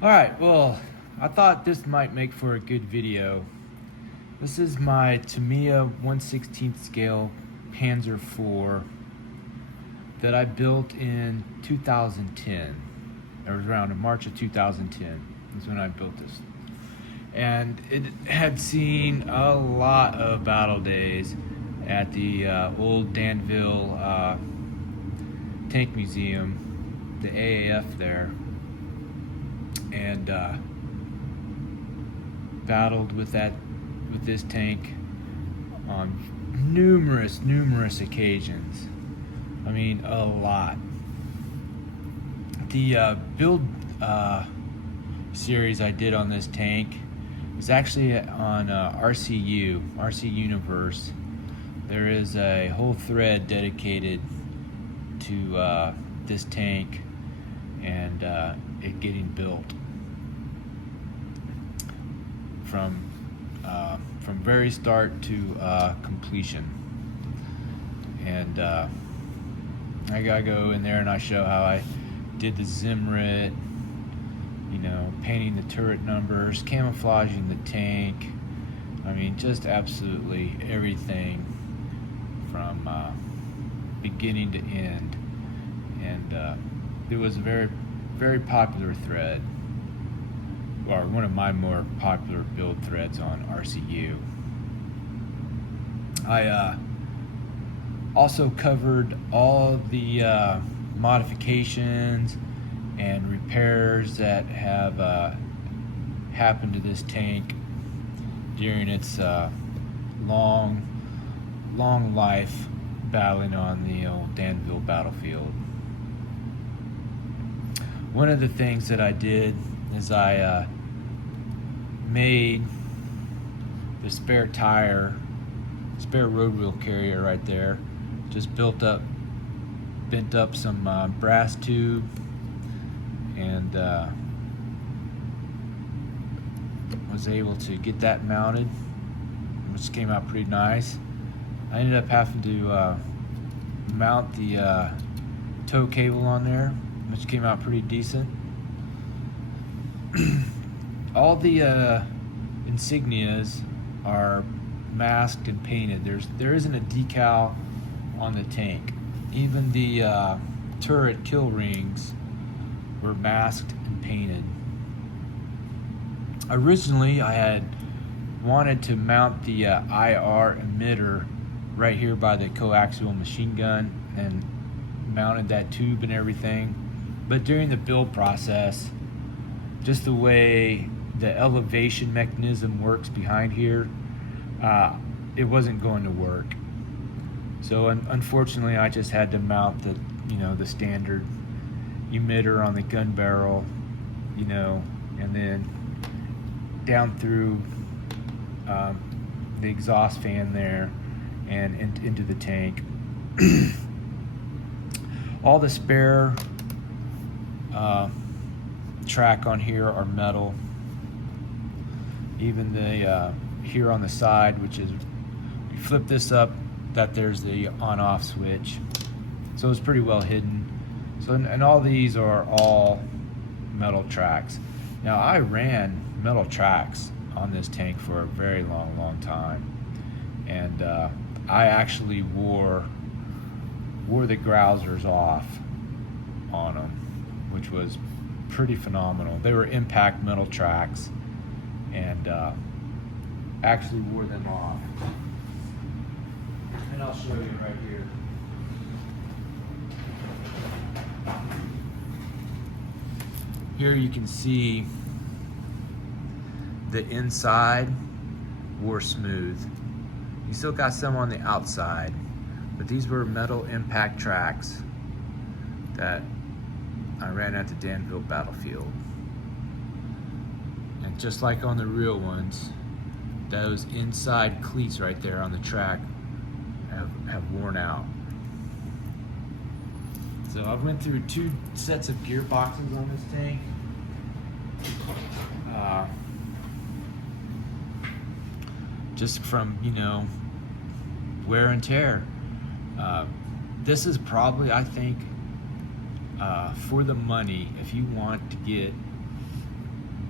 Alright, well, I thought this might make for a good video. This is my Tamiya 1/16 scale Panzer IV that I built in 2010. It was around in March of 2010 is when I built this. And it had seen a lot of battle days at the old Danville Tank Museum, the AAF there. And battled with this tank on numerous occasions. I mean, a lot. The build series I did on this tank is actually on RC Universe. There is a whole thread dedicated to this tank and it getting built from very start to completion. And I gotta go in there and I show how I did the Zimrit, you know, painting the turret numbers, camouflaging the tank. I mean, just absolutely everything from beginning to end. And it was a very popular thread, or one of my more popular build threads on RCU. I also covered all the modifications and repairs that have happened to this tank during its long life battling on the old Danville battlefield. One of the things that I did is I made the spare road wheel carrier right there. Just bent up some brass tube and was able to get that mounted, which came out pretty nice. I ended up having to mount the tow cable on there, which came out pretty decent. All the insignias are masked and painted. There isn't a decal on the tank. Even the turret kill rings were masked and painted. Originally, I had wanted to mount the IR emitter right here by the coaxial machine gun and mounted that tube and everything. But during the build process, just the way the elevation mechanism works behind here, it wasn't going to work. So unfortunately, I just had to mount the standard emitter on the gun barrel, and then down through the exhaust fan there and into the tank. All the spare track on here are metal. Even the here on the side, which is, you flip this up, that there's the on-off switch, so it's pretty well hidden. So and all these are all metal tracks. Now I ran metal tracks on this tank for a very long time, and I actually wore the grousers off on them, which was pretty phenomenal. They were impact metal tracks, and actually wore them off. And I'll show you right here. Here you can see the inside wore smooth. You still got some on the outside, but these were metal impact tracks that I ran at the Danville battlefield. And just like on the real ones, those inside cleats right there on the track have worn out. So I went through 2 sets of gearboxes on this tank. Just from, wear and tear. This is probably, I think, for the money, if you want to get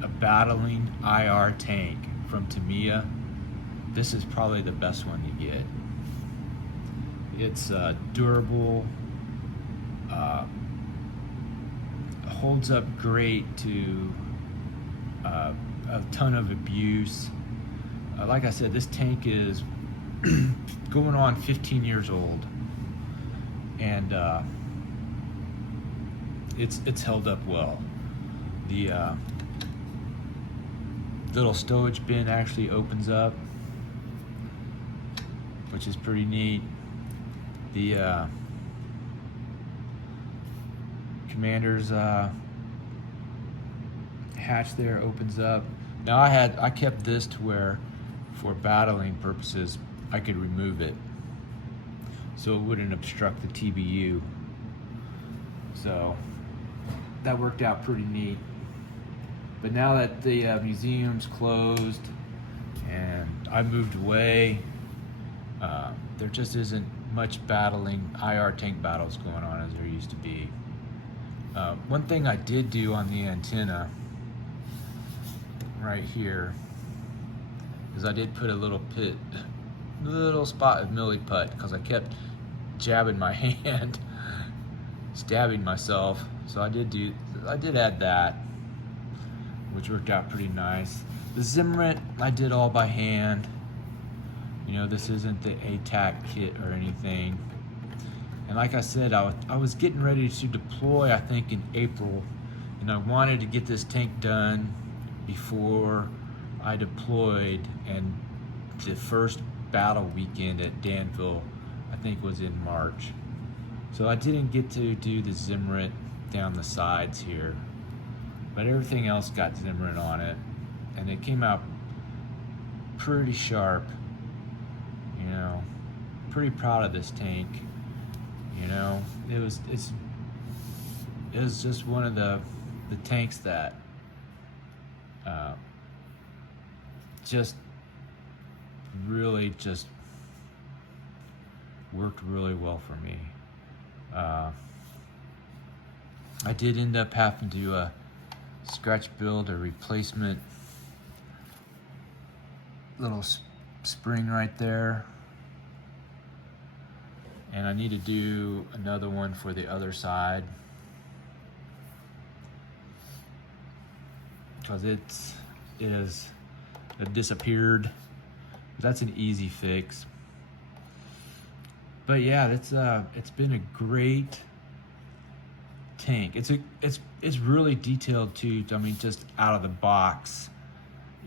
a battling IR tank from Tamiya, this is probably the best one to get. It's durable, holds up great to a ton of abuse. Like I said, this tank is going on 15 years old, and it's held up well. The little stowage bin actually opens up, which is pretty neat. The commander's hatch there opens up. Now I kept this to where, for battling purposes, I could remove it so it wouldn't obstruct the TBU. So that worked out pretty neat. But now that the museum's closed and I moved away, there just isn't much battling, IR tank battles going on as there used to be. One thing I did do on the antenna right here is I did put a little spot of milliput, because I kept jabbing my hand, stabbing myself. So I did add that, which worked out pretty nice. The Zimrit I did all by hand. You know, this isn't the ATAC kit or anything. And like I said, I was getting ready to deploy, I think, in April, and I wanted to get this tank done before I deployed, and the first battle weekend at Danville, I think, was in March. So I didn't get to do the Zimrit down the sides here, but everything else got Zimrit on it, and it came out pretty sharp. You know, pretty proud of this tank. You know, it was just one of the tanks that just really just worked really well for me. I did end up having to scratch build a replacement little spring right there, and I need to do another one for the other side, because it disappeared. That's an easy fix. But yeah, it's been a great tank. It's really detailed too. I mean, just out of the box,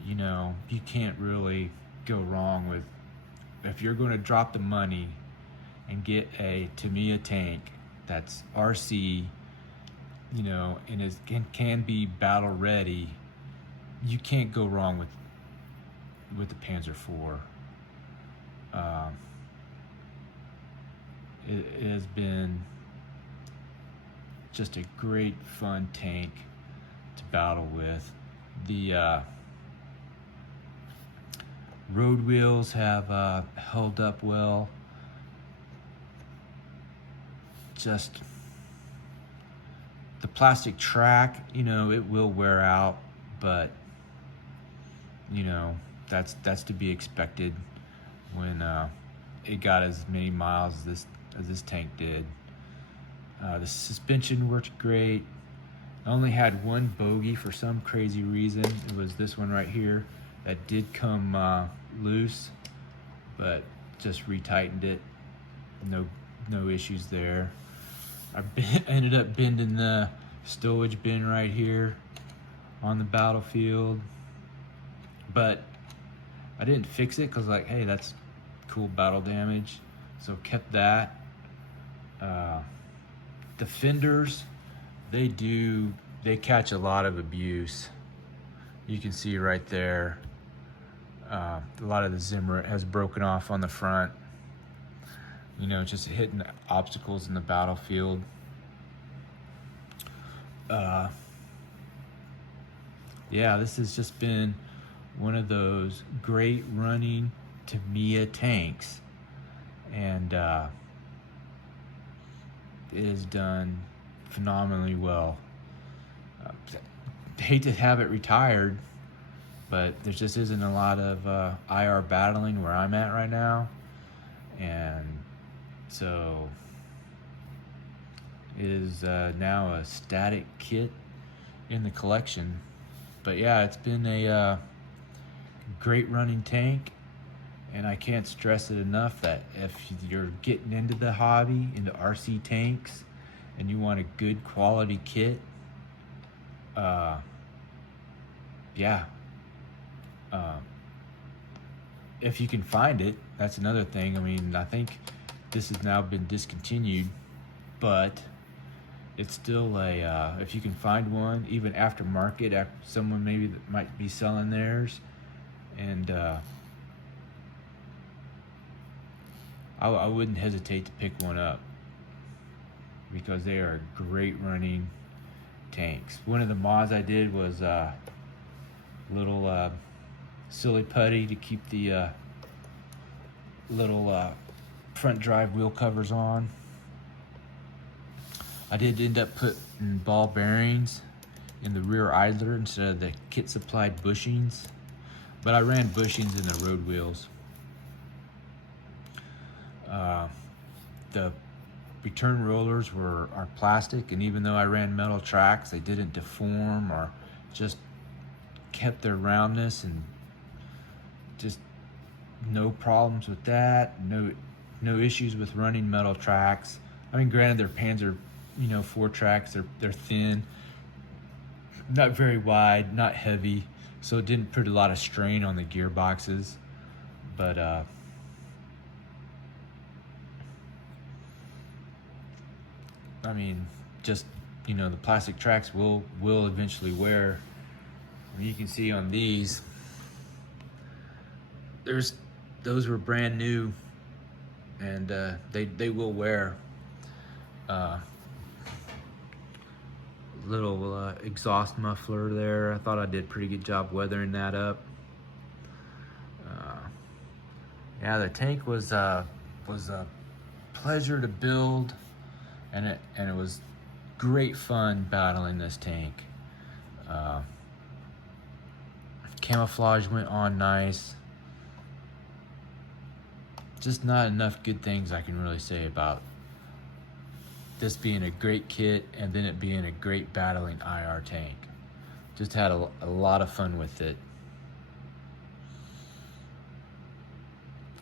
you know, you can't really go wrong with, if you're going to drop the money and get a Tamiya tank that's RC, you know, and can be battle ready, you can't go wrong with the Panzer IV. It has been just a great fun tank to battle with. The road wheels have held up well. Just the plastic track, you know, it will wear out, but you know, that's to be expected when it got as many miles as this tank did. The suspension worked great. I only had one bogey for some crazy reason. It was this one right here that did come loose, but just retightened it. No issues there. I ended up bending the stowage bin right here on the battlefield, but I didn't fix it because, like, hey, that's cool battle damage, so kept that. The fenders, they catch a lot of abuse. You can see right there, a lot of the Zimrit has broken off on the front. You know, just hitting obstacles in the battlefield. Yeah, this has just been one of those great running Tamiya tanks, and it has done phenomenally well. hate to have it retired, but there just isn't a lot of IR battling where I'm at right now, and so it is now a static kit in the collection. But yeah, it's been a great running tank, and I can't stress it enough that if you're getting into the hobby, into RC tanks, and you want a good quality kit, yeah, if you can find it, that's another thing. I mean, I think this has now been discontinued, but it's still a, if you can find one, even aftermarket, someone maybe that might be selling theirs, and I wouldn't hesitate to pick one up, because they are great running tanks. One of the mods I did was a little silly putty to keep the little front drive wheel covers on. I did end up putting ball bearings in the rear idler instead of the kit supplied bushings, but I ran bushings in the road wheels. The return rollers are plastic, and even though I ran metal tracks, they didn't deform or just kept their roundness, and just no problems with that. No issues with running metal tracks. I mean, granted, they're Panzer, 4 tracks. They're thin, not very wide, not heavy, so it didn't put a lot of strain on the gearboxes. But I mean, just the plastic tracks will eventually wear. I mean, you can see on these, those were brand new, and they will wear. Little exhaust muffler there. I thought I did a pretty good job weathering that up. Yeah, the tank was a pleasure to build, and it was great fun battling this tank. Camouflage went on nice. Just not enough good things I can really say about this being a great kit, and then it being a great battling IR tank. Just had a lot of fun with it.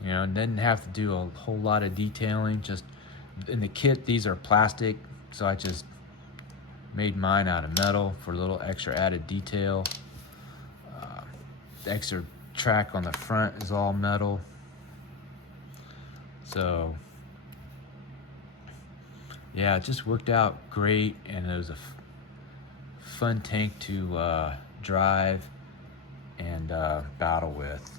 Didn't have to do a whole lot of detailing. Just in the kit, these are plastic, so I just made mine out of metal for a little extra added detail. The extra track on the front is all metal. So yeah, it just worked out great, and it was a fun tank to drive and battle with.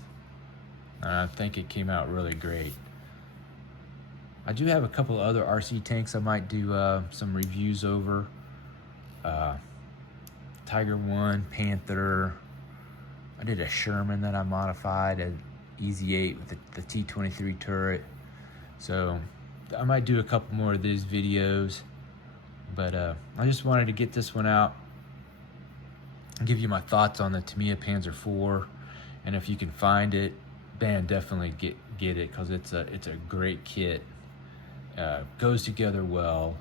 And I think it came out really great. I do have a couple of other RC tanks I might do some reviews over. Tiger 1, Panther. I did a Sherman that I modified, an Easy 8 with the T23 turret. So I might do a couple more of these videos, but I just wanted to get this one out and give you my thoughts on the Tamiya Panzer IV. And if you can find it, man, definitely get it, because it's a great kit. Goes together well,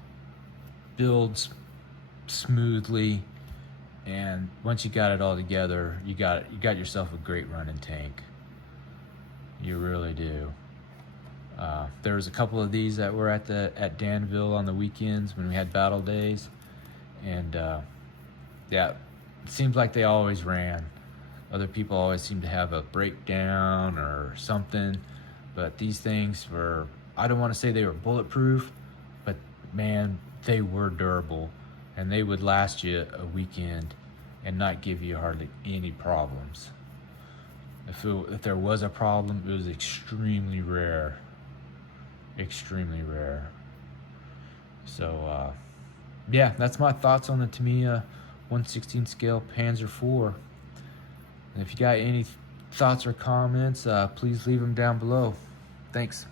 builds smoothly, and once you got it all together, you got yourself a great running tank. You really do. There was a couple of these that were at Danville on the weekends when we had battle days, and yeah, it seems like they always ran. Other people always seem to have a breakdown or something, but these things were, I don't want to say they were bulletproof, but man, they were durable, and they would last you a weekend and not give you hardly any problems. If there was a problem, it was extremely rare. Extremely rare. So yeah, that's my thoughts on the Tamiya 1/16 scale Panzer IV. And if you got any thoughts or comments, please leave them down below. Thanks.